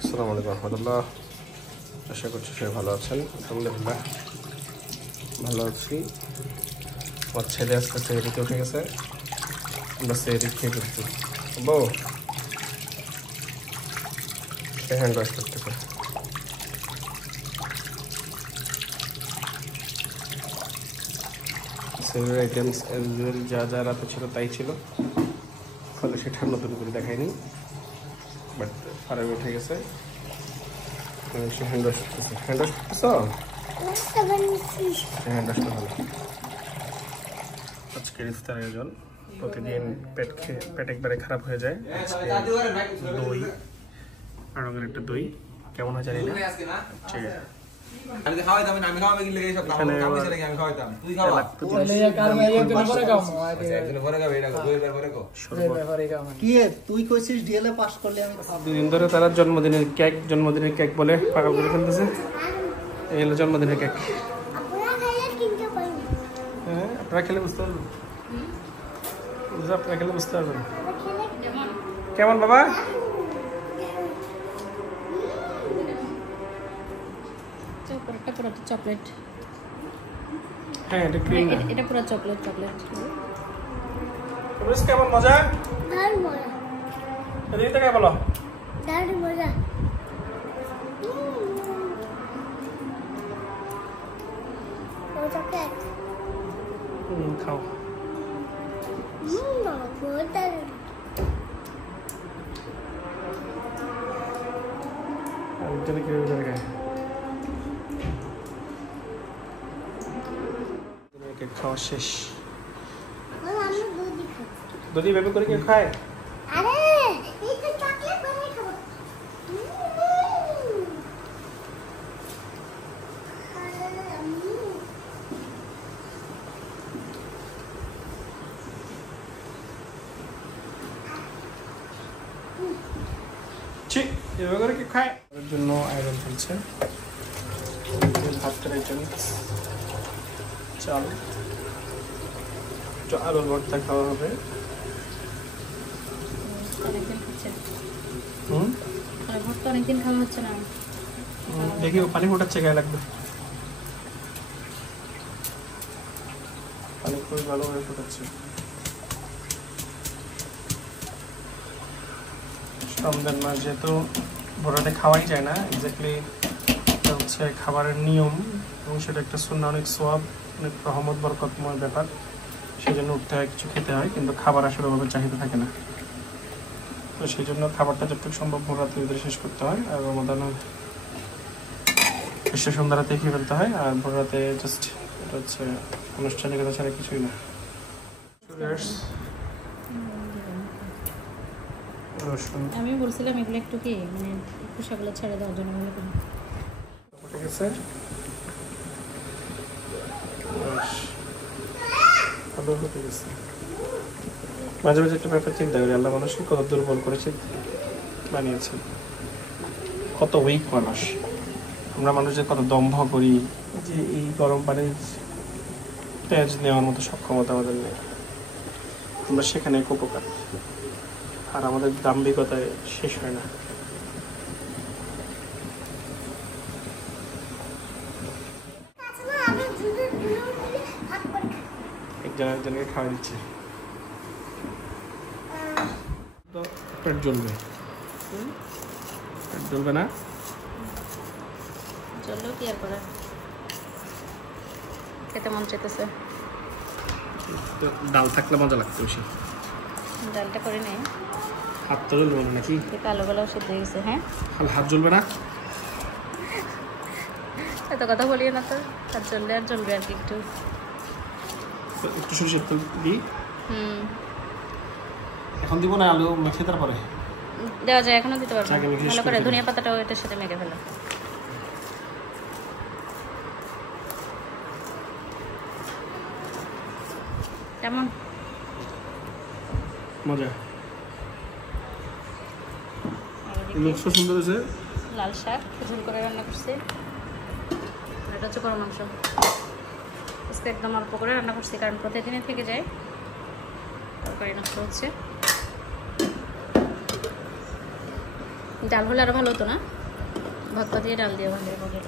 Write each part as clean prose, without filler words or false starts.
আসসালামু আলাইকুম রহমতুল্লাহ। আশা করছি সবাই ভালো আছেন। আলহামদুলিল্লাহ ভালো আছি। আমার ছেলে আজকে সেহরিতে উঠে গেছে, আমরা সেহরি খেয়ে ফেলছি। বউ সে হ্যান্ড ওয়াশ করতেছে। সেহরির আইটেমস ইউজুয়াল যা যা রাতে ছিল তাই ছিল, ফলে সেটা নতুন করে দেখায়নি। বাট ফারাবি উঠে গেছে, সে হ্যান্ড ওয়াশ করতেছে। হ্যান্ড ওয়াশ করতেছ? হ্যান্ড ওয়াশটা ভালো। আজকের ইফতার আয়োজন, প্রতিদিন পেট একবারে খারাপ হয়ে যায়। দই আড়ঙের একটা দই, কেমন হয় জানি না। দুদিন ধরে তারা জন্মদিনের কেক বলে পাগল করে ফেলতেছে। এই হলো জন্মদিনের কেক। হ্যাঁ, আপনারা খেলে বুঝতে পারবেন, আপনারা খেলে বুঝতে পারবেন কেমন। বাবা চকলেট, হ্যাঁ এটা ক্রিম, এটা পুরো চকলেট। কেমন মজা? দারুণ মজা, এদিকে থেকে বলো। দারুণ মজা। চকলেট খাও। বহুত দারুণ। কেক খাওয়া শেষ। আমি দুধ খাই। দুধি বেবি করে কেক খায়। আরে এই তো চকলেট বানাই খাবো। ঠিক এভাবে করে কেক খায়। ওর জন্য আয়রন চলছে। ভাতের আইটেম, চাল, আলুর ভর্তা খাওয়া হবে। অনেকদিন খাওয়া হচ্ছে না। দেখি ও পানি ফোটাচ্ছে, গায়ে লাগবে। পানি খুবই ভালোভাবে ফোটাচ্ছে। রমজান মাস যেহেতু ভোরাতে খাওয়াই যায় না, এক্স্যাক্টলি এটা হচ্ছে খাবারের নিয়ম, এবং সেটা একটা সুন্নাহ, অনেক সোয়াব, অনেক রহমত বরকতময় ব্যাপার। সেই জন্য উঠতে হয়, কিছু খেতে হয়, কিন্তু খাবার আসলে ওভাবে চাহিদা থাকে না। তো সেই জন্য খাবারটা যতটুকু সম্ভব ভোরাতে ভিতরে শেষ করতে হয়, আর রমাদানের শেষে সন্ধ্যা রাতে খেয়ে ফেলতে হয়। আর ভোরাতে জাস্ট এটা হচ্ছে আনুষ্ঠানিকতা ছাড়া কিছুই না। আমি বলছিলাম এগুলো একটু কি মানে খোসাগুলো ছেড়ে দেওয়ার জন্য মনে করি। ঠিক আছে, মাঝে মাঝে একটা ব্যাপার চিন্তা করি, আল্লাহ মানুষকে কত দুর্বল করেছে, বানিয়েছেন কত উইক মানুষ। আমরা মানুষের কত দম্ভ করি যে এই গরম পানির তেজ নেওয়ার মতো সক্ষমতা আমাদের নেই। আমরা সেখানে উপকার, আর আমাদের দাম্ভিকতায় শেষ হয় না। একজন একজনকে খাওয়া দিচ্ছে, তো পেট জ্বলবে। পেট জ্বলবে না, চলো কি আর করার, খেতে মন চাইতেছে। ডাল থাকলে মজা লাগতো বেশি। ডালটা করে নেই, হাত তো জ্বলবে না নাকি? কালোগুলোও সিদ্ধ হয়ে গেছে। হ্যাঁ, হাত জ্বলবে না, এত কথা বলিয়ে না তো। হাত জ্বললে আর জ্বলবে আর কি, একটু একটু সরষের তেল দিই। এখন দিব না, আলু মেখে তারপরে দেওয়া যায়, এখনো দিতে পারবো। ভালো করে ধনিয়া পাতাটাও এটার সাথে মেখে ফেলো। কেমন মজা? সুন্দর হয়েছে। লাল শাক ঝোল করে রান্না করছি, এটা হচ্ছে গরম মাংস। আজকে একদম অল্প করে রান্না করছি, কারণ প্রতিদিনই থেকে যায়, তরকারি নষ্ট হচ্ছে। ডাল হলে আরো ভালো হতো না, ভর্তা দিয়ে ডাল দিয়ে ভালো হবে।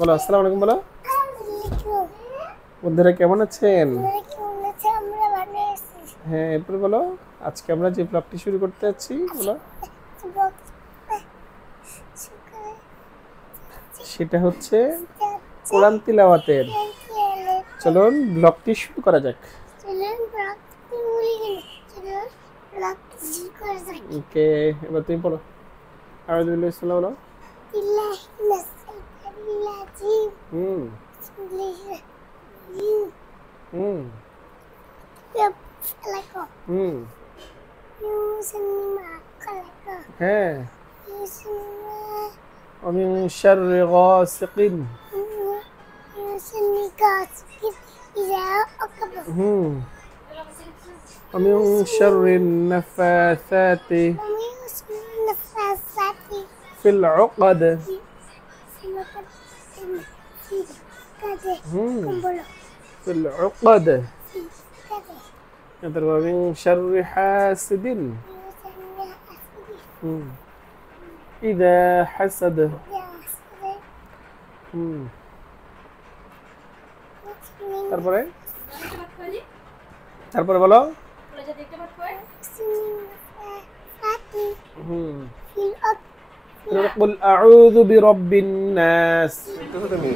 বলো আসসালামু আলাইকুম বলো। বন্ধুরা কেমন আছেন? আমরা বানিয়েছি হ্যাঁ এরপর বলো আজকে আমরা যে ব্লগটি শুরু করতে যাচ্ছি বলো। সেটা হচ্ছে কোরআন তিলাওয়াতের। চলুন ব্লগটি শুরু করা যাক। ওকে এবার তুমি বলো। আউযুবিল্লাহি মিনাশ বলো। হুম হুম হুম হ্যাঁ ومن شر غاسق ومن شر النفاثات في العقد في العقد ومن شر حاسد إذا حسد তারপরে তারপরে বলো। قل أعوذ برب الناس। তুমি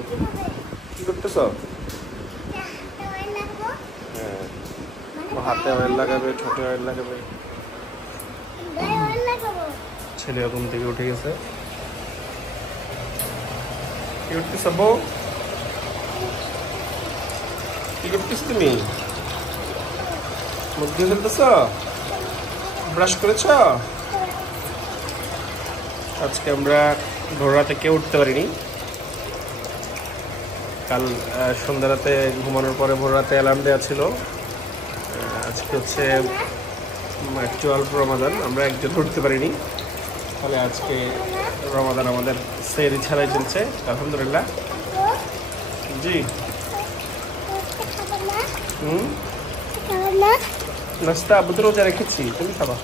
কি করতেছো? হাতে অয়েল লাগাবে, ঠোঁটে অয়েল লাগাবে। ছেলে ঘুম থেকে উঠে গেছে। কি করতেছ বউ? কি করতেছ তুমি? মুখ দিয়ে ফেলতেছ? ব্রাশ করেছ? আজকে আমরা ভোর রাতে কেউ উঠতে পারিনি। কাল সন্ধ্যা রাতে ঘুমানোর পরে ভোর রাতে অ্যালার্ম দেওয়া ছিল। আজকে হচ্ছে 12 রমাদান, আমরা একজন উঠতে পারিনি। তাহলে আজকে রমাদান আমাদের সেহরি ছাড়াই চলছে আলহামদুলিল্লাহ। জি নাস্তা আবু তো রোজা রেখেছি, তুমি খাবা।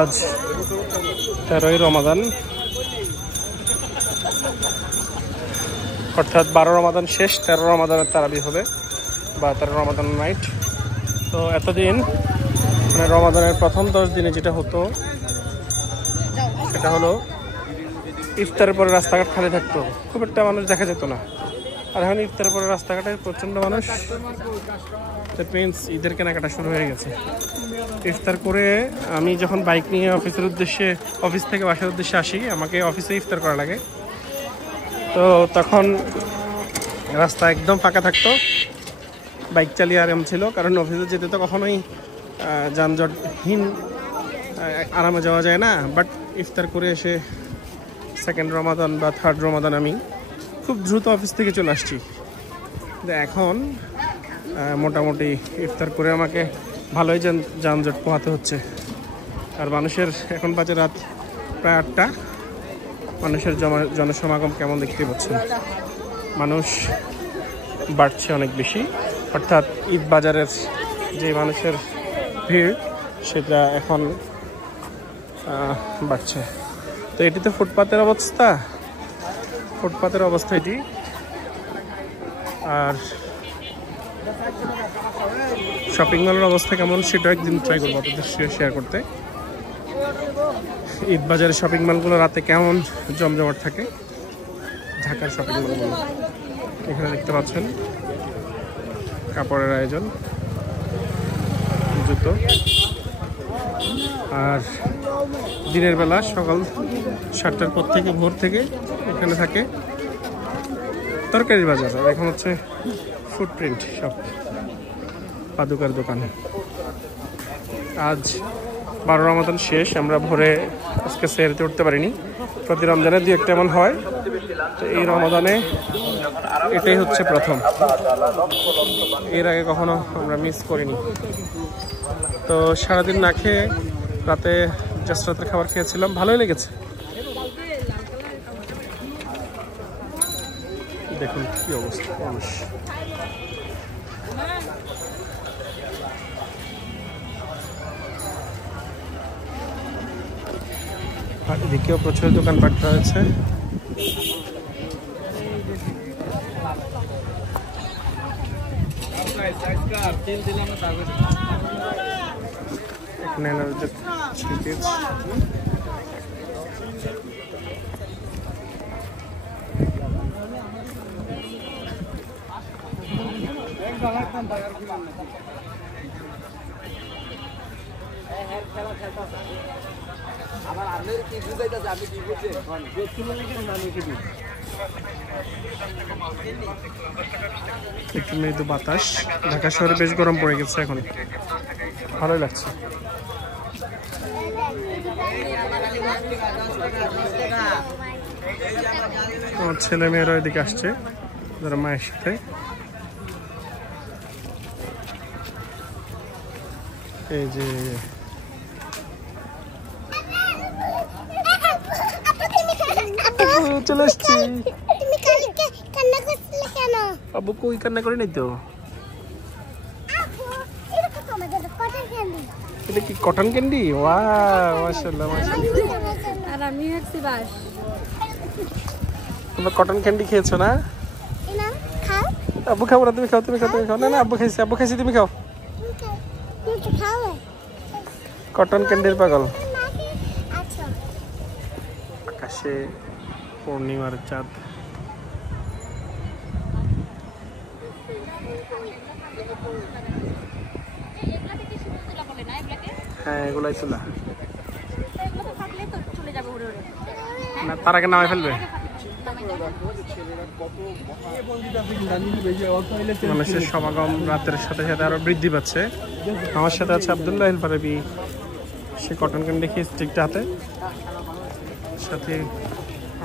আজ 13ই রমাদান, অর্থাৎ 12 রমাদান শেষ, 13 রমাদানের তারাবি হবে বা 13 রমাদান নাইট। তো এতদিন মানে রমাদানের প্রথম 10 দিনে যেটা হতো সেটা হলো ইফতারের পরে রাস্তাঘাট খালি থাকতো, খুব একটা মানুষ দেখা যেত না। আর এখন ইফতারের পরে রাস্তাঘাটে প্রচণ্ড মানুষ। মিনস ঈদের কেনাকাটা শুরু হয়ে গেছে। ইফতার করে আমি যখন বাইক নিয়ে অফিস থেকে বাসার উদ্দেশ্যে আসি, আমাকে অফিসে ইফতার করা লাগে। তো তখন রাস্তা একদম ফাঁকা থাকতো, বাইক চালিয়ে আরাম ছিল, কারণ অফিসে যেতে তো কখনোই যানজটহীন আরামে যাওয়া যায় না। বাট ইফতার করে এসে 2nd রমাদান বা 3rd রমাদান আমি খুব দ্রুত অফিস থেকে চলে আসছি। এখন মোটামুটি ইফতার করে আমাকে ভালোই যানজট পোহাতে হচ্ছে। আর মানুষের এখন বাজে রাত প্রায় 8টা, মানুষের জনসমাগম কেমন দেখতে পাচ্ছেন। মানুষ বাড়ছে অনেক বেশি, অর্থাৎ ঈদ বাজারের যে মানুষের ভিড় সেটা এখন বাড়ছে। তো এটি তো ফুটপাতের অবস্থা এটি। আর শপিং মলের অবস্থা কেমন সেটা একদিন ট্রাই করবো আপনাদের শেয়ার করতে। ঈদ বাজারের শপিং মলগুলো রাতে কেমন জমজমাট থাকে, ঢাকার শপিং মলগুলো। এখানে দেখতে পাচ্ছেন কাপড়ের আয়োজন, জুতো। আর দিনের বেলা সকাল 7টার পর থেকে ভোর থেকে এখানে থাকে তরকারির বাজার। আর এখন হচ্ছে ফুটপ্রিন্ট সব পাদুকার দোকান। আজ 12 রমাদান শেষ, আমরা ভোরে আজকে সেহরিতে উঠতে পারিনি। প্রতি রমজানে 2-1 এমন হয়, তো এই রমাদানে এটাই হচ্ছে প্রথম। এর আগে কখনো আমরা মিস করিনি। তো সারাদিন না খেয়ে রাতে জাস্ট রাতের খাবার খেয়েছিলাম, ভালোই লেগেছে। দেখুন কি অবস্থা মানুষ। আর এদিকেও প্রচুর দোকানপাট রয়েছে। এখানে একটু মৃদু বাতাস। ঢাকা শহরে বেশ গরম পড়ে গেছে এখন, ভালোই লাগছে। আমার ছেলে মেয়েরা এদিকে আসছে, যারা মায়ের সাথে। এই যে চলে আসছি। আব্বু কই কান্না করে নাই তো? এটা কি কটন ক্যান্ডি? ওয়াও মাশাআল্লাহ মাশাআল্লাহ। আর আমি হচ্ছি বাস। তোমরা কটন ক্যান্ডি খেয়েছো না? আব্বু খাবো না, তুমি খাও, তুমি খাও, তুমি খাও। না না আব্বু খাইছি, আব্বু খাইছি, তুমি খাও। কটন ক্যান্ডির পাগল। আকাশে পূর্ণিমার চাঁদ। হ্যাঁ এগুলাই চুলা না, তার আগে নামাই ফেলবে। মানুষের সমাগম রাতের সাথে সাথে আরো বৃদ্ধি পাচ্ছে। আমার সাথে আছে আব্দুল্লাহ পারবি, সে কটন ক্যান্ডি খেয়ে স্টিকটা হাতে, সাথে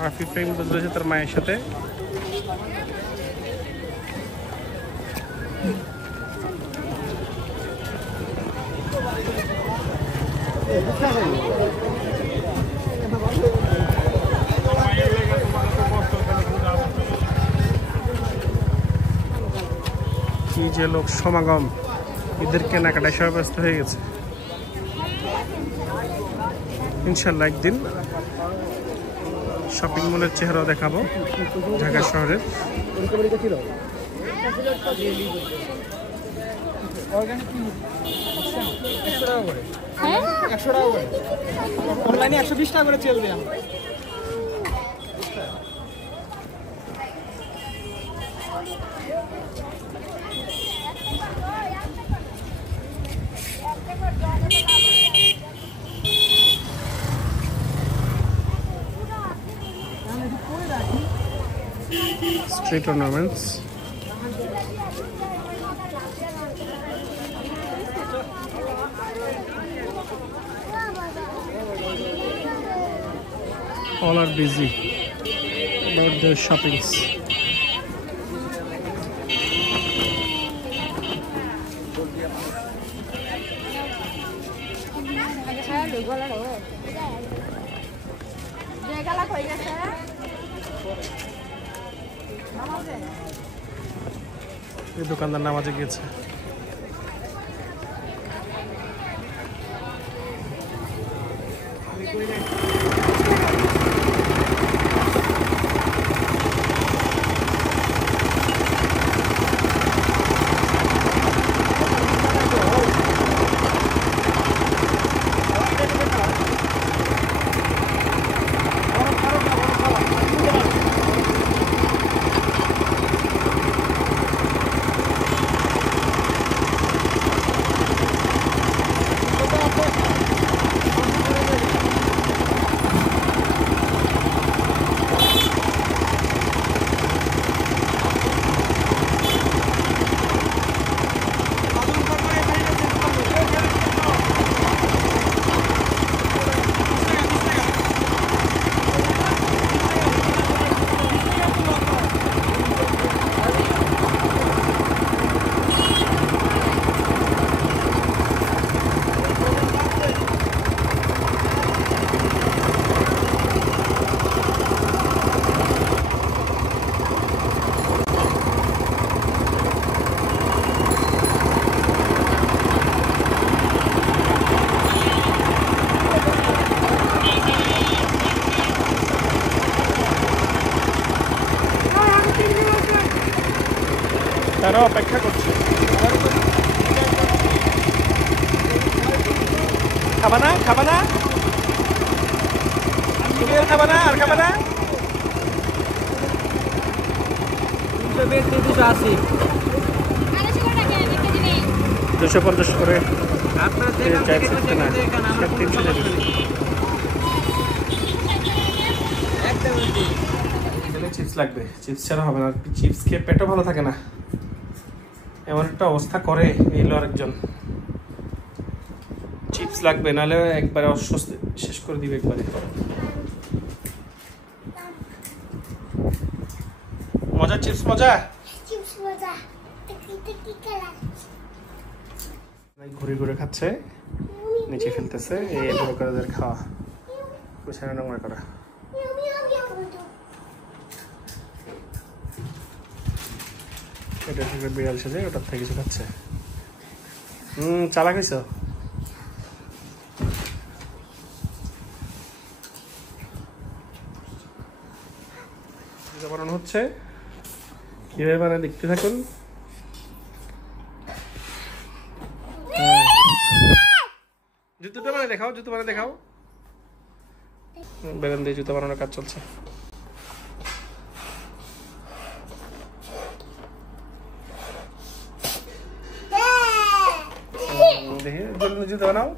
আফিফ ফ্রেম রয়েছে তার মায়ের সাথে। কি যে লোক সমাগম, ঈদের কেনাকাটায় সবাই ব্যস্ত হয়ে গেছে। ইনশাল্লাহ একদিন শপিং মলের চেহারা দেখাবো ঢাকা শহরের। অনলাইনে 120 টাকা করে চলবে। Street ornaments. All are busy about their shoppings. এই দোকানদার নামাজে গিয়েছে। তারা অপেক্ষা করছে। খাবা না? খাবা না? তুমি আর খাবা না? আর খাবা না? 250 করে চিপস লাগবে, চিপস ছাড়া হবে না। চিপস খেয়ে পেটও ভালো থাকে না, এমন একটা অবস্থা করে এই আরেকজন। চিপস লাগবে, নাহলে একবারে অস্বস্তি শেষ করে দিবে একবারে। মজা চিপস, মজা চিপস মজা টিকি কালার ঘুরে ঘুরে খাচ্ছে, নিচে ফেলতেছে। এই বড় কাজের খাওয়া, বিছানা নোংরা করা। এটা থেকে বিড়াল সেজে ওটার থেকে কিছু খাচ্ছে। চালাক হইছো। বানানো হচ্ছে, কিভাবে বানায় দেখতে থাকুন। জুতোটা বানায় দেখাও, জুতো বানায় দেখাও। বেলুন দিয়ে জুতো বানানোর কাজ চলছে। দেখি বেলুন জুতো বানাও।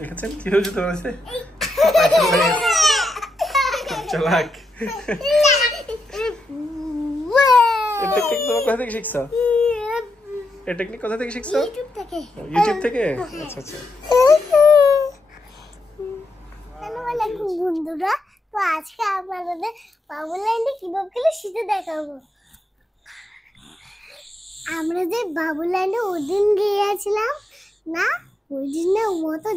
দেখেছেন কিভাবে জুতো বানাচ্ছে? চালাক। এই টেকনিক তোমরা কোথা থেকে শিখছো? এই টেকনিক কোথা থেকে শিখছো? ইউটিউব থেকে। আচ্ছা আচ্ছা। আসসালামু বন্ধুরা, তো আজকে আপনাদের বাবুল্যান্ডে কিভাবে খেলে সেটা দেখাবো। আমরা যে বাবুল্যান্ডে ওদিন গিয়েছিলাম না, ওই দিনের মতো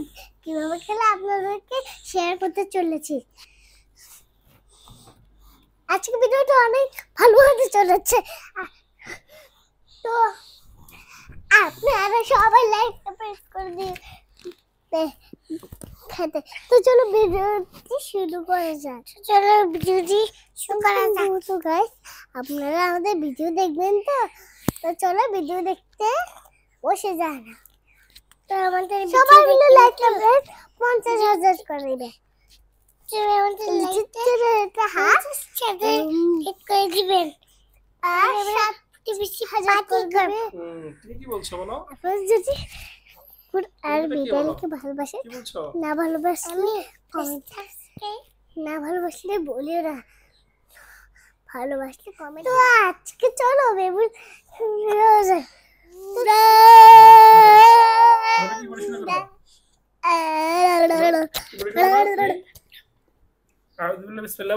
কিভাবে খেলে আপনাদেরকে শেয়ার করতে চলেছি। আজকে ভিডিওটা অনেক ভালো হতে চলেছে, তো আপনারা সবাই লাইকটা প্রেস করে দিন। তো চলো ভিডিওটি শুরু করা যাক। চলো ভিডিওটি শুরু করা যাক। তো গাইস, আপনারা আমাদের ভিডিও দেখবেন তো? তো চলো ভিডিও দেখতে বসে যান। তো আমাদের সবাই মিলে লাইকটা প্রেস 50,000 করে দিবে। চলো আমাদের লাইকটা হাত সাথে ক্লিক করে দিবেন আর সবচেয়ে বেশি হাজার করে দিবেন। তুমি কি বলছো বলো? আপনারা যদি আর বিড়ালকে ভালোবাসে, না ভালোবাসলে না ভালোবাসলে বলিও না, ভালোবাসলে কমেন্ট। তো আজকে চলো বেবি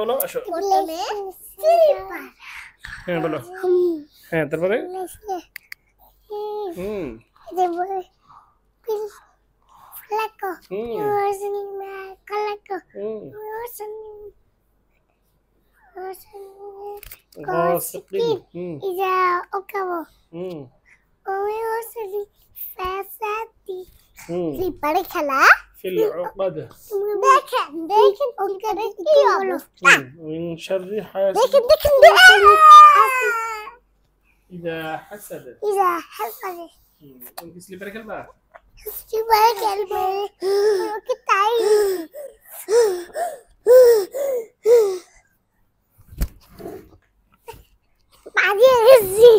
বলো। আসো। হ্যাঁ বলো। হ্যাঁ তারপরে Flaco. Calaco. Isa Ocavo. Flipare খেলা দেখেন দেখেন ওখানে কি হলো দেখেন إذا حسد أنت سليبر كلبا Flipare খেলবে ওকে তাই মাঝে এসেছি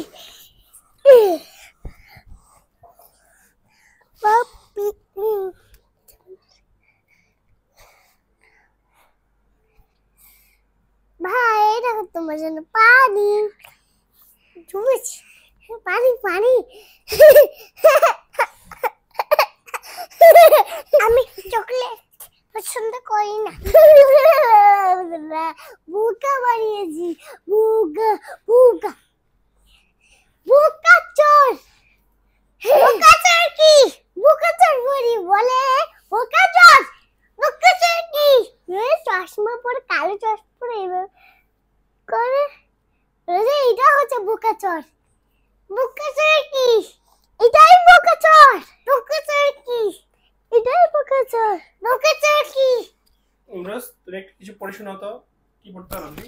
পপি ভাই এটা তোমার জন্য পানি জুস পানি পানি আমি চকলেট পছন্দ করি না বুকা বানিয়েছি বুকা বুকা বুকা চোর বুকা চোর কি বুকা চোর বলে বুকা চোর কি চশমা পরে কালো চশমা পরে এবার করে এটা হচ্ছে বুকা চোর কি এটাই বোকাচোর। বোকাচোর কি? এটাই বোকাচোর। বোকাচোর কি? উমরাস তুমি একটু কিছু পড়ে শোনাও তো, কি পড়তে পারো তুমি?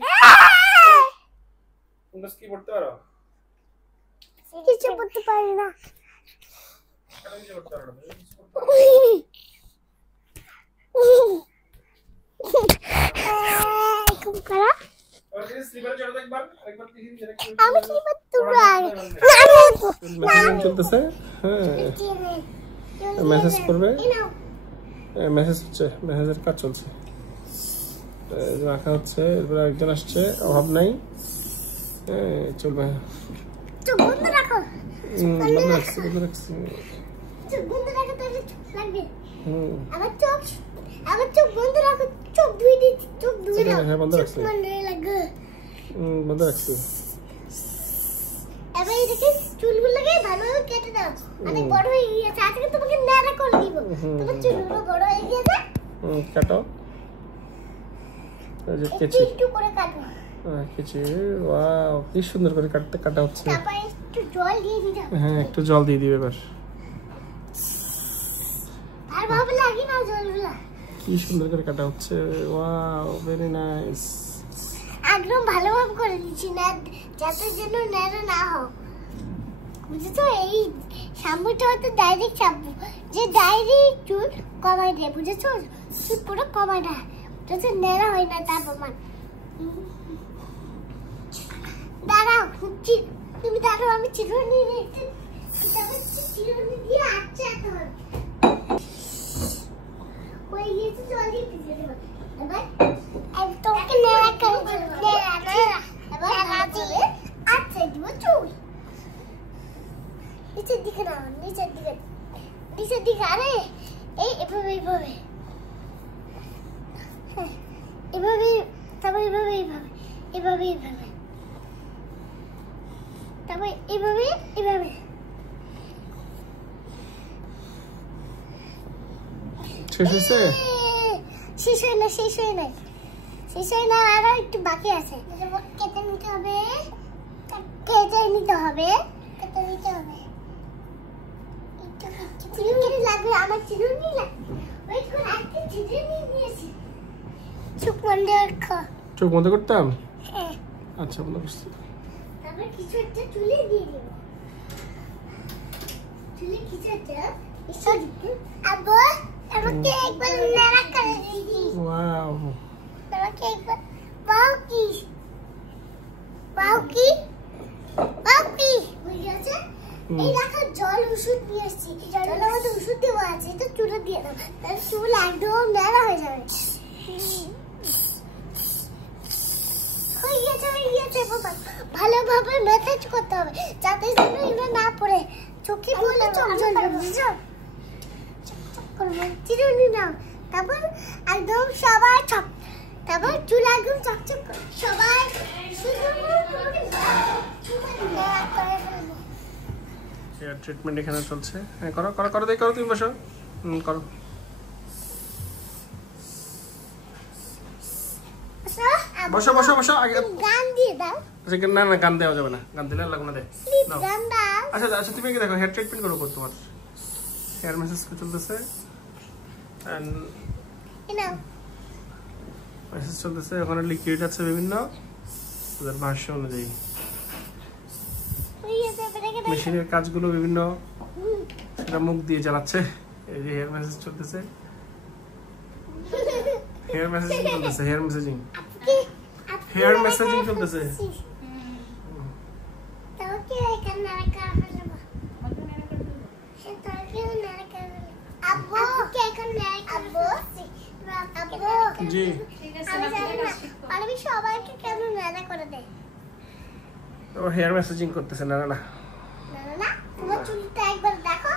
উমরাস কি পড়তে পারো? কিছু বলতে পারি না। কেন কিছু পড়তে পারো না? এরকম করা। আর কি স্লিপারে চড়ো তো একবার কি যেটা কি আমি কি করতে পারি? মেসেজিং চলতেছে। হ্যাঁ মেসেজ করবে, মেসেজ হচ্ছে, মেসেজের কাজ চলছে, রাখা হচ্ছে। এরপরে একজন আসছে, অভাব নাই, চলবে। চোখ বন্ধ রাখো। বন্ধ রাখছি, বন্ধ রাখছি। চোখ বন্ধ রাখো তাহলে চোখ লাগবে। আবার চোখ বন্ধ রাখো। চোখ ধুয়ে দিচ্ছি। চোখ ধুয়ে দাও। হ্যাঁ বন্ধ রাখছি, বন্ধ লাগবে। বন্ধ রাখছি। এবার এটাকে চুলগুলোকে ভালোভাবে কেটে দাও। অনেক বড় হয়ে গিয়েছে, আজকে তোমাকে ন্যাড়া করে দিব। তোমার চুলগুলো বড় হয়ে গিয়েছে। কাটো, এই যে কেচি, একটু করে কাটো। কেচি। ওয়াও কি সুন্দর করে কাটা হচ্ছে। তারপর একটু জল দিয়ে দিতে হবে। হ্যাঁ একটু জল দিয়ে দিবে এবার। আর ভালো লাগে না জলগুলো। কি সুন্দর করে কাটা হচ্ছে। Wow very nice. একদম ভালোভাবে করে দিচ্ছি না, যাতে যেন ন্যাড়া না হোক। বুঝেছো? এই শ্যাম্পুটা হচ্ছে ডাইরেক্ট শ্যাম্পু, যে ডাইরেক্ট চুল কমায় দেয়। বুঝেছো? চুল পুরো কমায় দেয়, যাতে ন্যাড়া হয় না। তার প্রমাণ। দাঁড়াও, তুমি দাঁড়াও, আমি চিরুনি চিরুনি দিয়ে আটকাতে হবে। হয়ে গিয়েছে, জল দিয়ে ভিজিয়ে দেবো। এবার তোমাকে ন্যাড়া করে দিয়ে আটকে দিব চুল। নিচের দিকে না, নিচের দিকে। আরে এভাবে হ্যাঁ এভাবে, তারপর এভাবে তারপর এভাবে। শেষ হয়েছে? শেষ হয় না, আরো একটু বাকি আছে। কেটে নিতে হবে। চিরুনি লাগবে, আমার চিরুনি লাগবে। ওই কোন একটা চিরুনি নিয়েছি। চোখ বন্ধ রাখো। চোখ বন্ধ করতাম? হ্যাঁ। আচ্ছা বন্ধ করছি। তারপর কিছু একটা চুলে দিয়ে দেব। চুলে কিছু একটা আব্বু আমাকে একবার নাড়া করে দিই। ওয়াও আমাকে একবার বাউকি হয়ে গেছে। এই দেখো জল ওষুধ নিয়ে এসেছি। জলের মধ্যে ওষুধ দেওয়া আছে, এটা চুলে দিয়ে দাও, তাহলে চুল একদম ন্যাড়া হয়ে যাবে। হয়ে গেছে বাবা। ভালোভাবে ম্যাসাজ করতে হবে, যাতে যেন এগুলো না পড়ে চোখে পড়লে চোখ জ্বলবে। বুঝছো? চিরুনি নাও, তারপর একদম সবাই তারপর চুল একদম চকচক করে সবাই হেয়ার ট্রিটমেন্ট এখানে চলছে। হ্যাঁ করো তুমি বসো। করো। বসো আগে। গান দিয়ে দাও। আচ্ছা না গান দেওয়া যাবে না, গান দিলে লাগবে না। গান দাও। আচ্ছা তুমি কি দেখো, হেয়ার ট্রিটমেন্ট করো তোমার হেয়ার ম্যাসেজ চলতেছে, মেসেজ চলতেছে। ওখানে লিকুইড আছে বিভিন্ন ভাষ্য অনুযায়ী। মেশিনের কাজগুলো বিভিন্ন, সেটা মুখ দিয়ে চালাচ্ছে। এই যে হেয়ার মেসেজ চলতেছে, হেয়ার মেসেজিং চলতেছে। জি সবাইকে কেমন নাড়া করে দেয়। ও হেয়ার মেসেজিং করতেছে। না তোমার চুলটা একবার দেখো।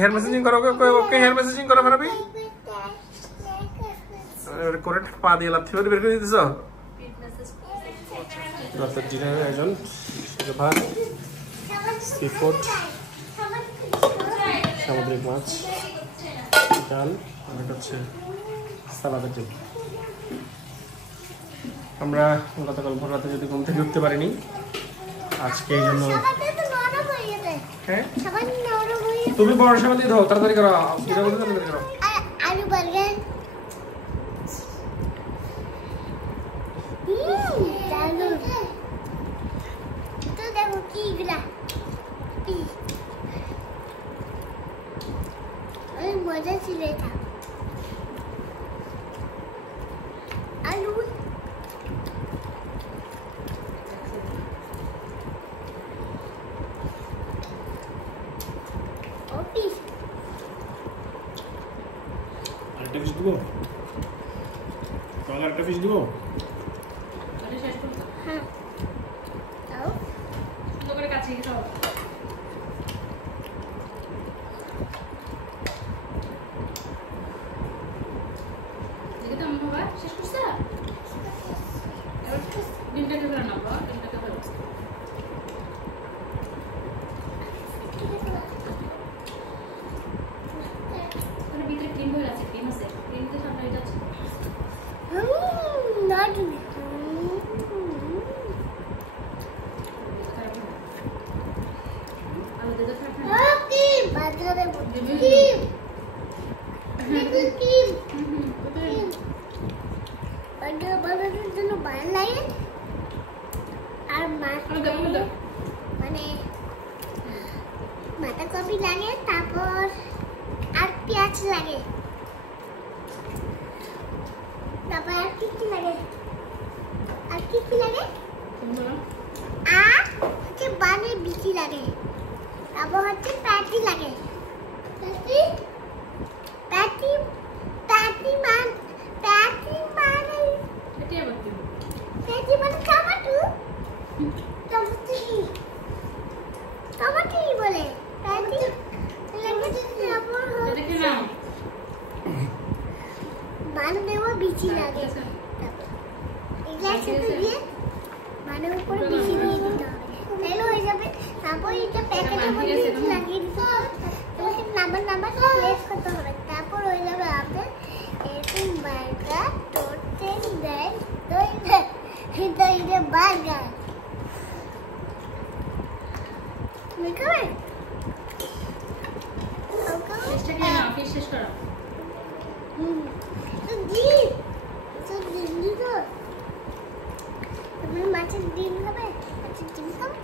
হেয়ার মেসেজিং করো, ওকে হেয়ার মেসেজিং করো। ভাবি করে পা দিয়ে লাথি মারি বের করে দিতেছ। রাতের ডিনারের আয়োজন, ভাত, সি ফুড, সামুদ্রিক মাছ, ডাল, আর এটা হচ্ছে সালাদের জন্য। আমরা গতকাল ভোর রাতে যদি ঘুম থেকে উঠতে পারিনি, আজকে এই জন্য হ্যাঁ সাবান নরম হয়ে তুমি বড় সাবান দিয়ে ধো, তাড়াতাড়ি করো, ভিডিও করতে তাড়াতাড়ি করো। আলু বার্গার দারুণ তো দেখো কি এগুলা অনেক মজা ছিল এটা আলু অফিস আরেকটা পিস দিব, তোমাকে আরেকটা পিস দিব। ওটা শেষ করতে হ্যাঁ তাও সুন্দর করে কাছে খেতে হবে। দেখি তো আমার বাবা শেষ করছে। এবার ডিমটাকে ফেলে নাও বাবা, ডিমটাকে ফেলো। ওখানে ভিতরে ক্রিম হয়ে আছে, ক্রিম আছে, ক্রিম তো ঠান্ডা হয়ে যাচ্ছে। দারুণ আলু দিয়ে তো ঠান্ডা। কি বাজারে কি ক্রিম বার্গার বানানোর জন্য ভালো লাগে আর মানে বাঁধাকপি লাগে তারপর আর পেঁয়াজ লাগে তারপর আর কি কি লাগে আর কি কি লাগে আর হচ্ছে বানের বিচি লাগে তারপর হচ্ছে প্যাটি লাগে প্যাটি প্যাটি প্যাটি মানে এটি আবার কি? প্যাটি মানে টমেটো টমেটো বলে প্যাটি লাগে তারপর এটা দেখে নাও। বান দেওয়া বিচি লাগে এগুলা সাথে দিয়ে বানের উপরে বিচি দিয়ে দিতে হবে তাহলে হয়ে যাবে তারপর এটা প্যাকেটের মধ্যে লাগিয়ে দিতে হবে তাহলে নাম্বার প্লেস করতে হবে তারপর হয়ে যাবে আমাদের এরকম বার্গার টোটেল দেয় দই বার্গার তুমি খাবে ফিশটা খেয়ে নাও, ফিশ শেষ করো। মাছের ডিম খাবে মাছের ডিম খাবে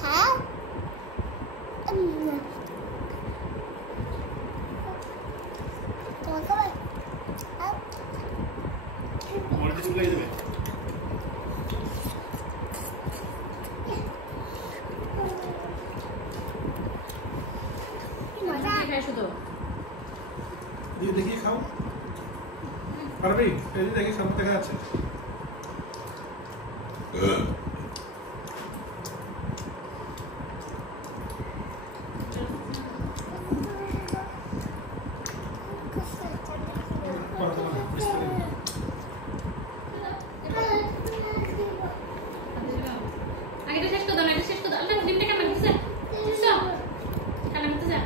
খাও তোমার খাবে আমার কিছু লেগে যাবে। মজা খাই শুধু দিয়ে দেখি খাও, পারবি? এই যে দেখি সব দেখা যাচ্ছে। আগে এটা শেষ করে দাও না, এটা শেষ করে দাও। আল্লাহ ডিমটা কেমন হচ্ছে? বুঝছো? ঠান্ডা করতে যা।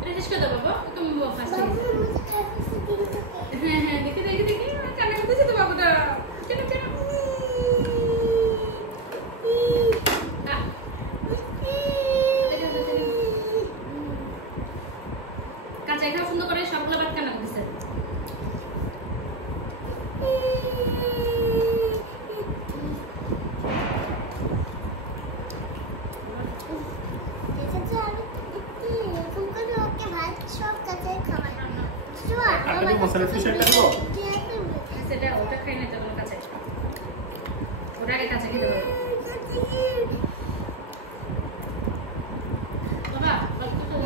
এটা শেষ করে দাও বাবা, তুমি ফার্স্ট। হ্যাঁ হ্যাঁ দেখি দেখি দেখি কান্না করতেছে তো বাবুটা। কেন কেন? কাঁচা খাও সুন্দর করে, সবগুলো বাদ কান্না করতেছে। মশলা ফিশ একটা দিব। সেটা ওটা খাই না তখন কাঁচা। ওটা আগে কাঁচা খেতে পারবো। বাবা অল্প তো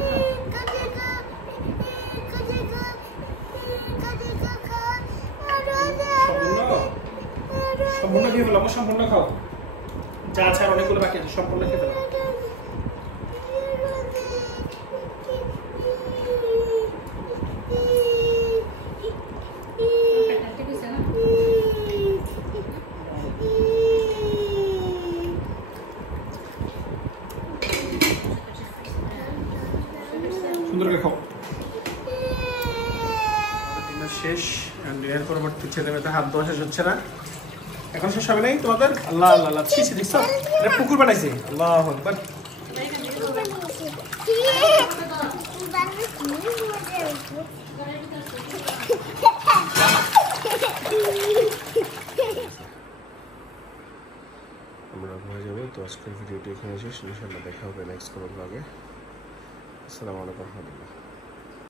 সম্পূর্ণ খেয়ে ফেলো, আমার সম্পূর্ণ খাও, যা আছে আর অনেকগুলো বাকি আছে, সম্পূর্ণ খেয়ে ফেলো। ঠিক আছে না? সুন্দর করে খাও। ডিনার শেষ, এর পরবর্তী ছেলে মেয়েতে হাত ধোয়া শেষ হচ্ছে না, এখন শেষ হবে নাই তোমাদের? আল্লাহ আল্লাহ আল্লাহ, ছি ছি, দেখছো এটা পুকুর বানাইছে। আল্লাহু আকবার। আমরা হয়ে যাবে। তো আজকের ভিডিওটি এখানে শেষ। ইনশাআল্লাহ দেখা হবে নেক্সট কোনো ব্লগে। আসসালামু আলাইকুম রহমতুল্লাহ।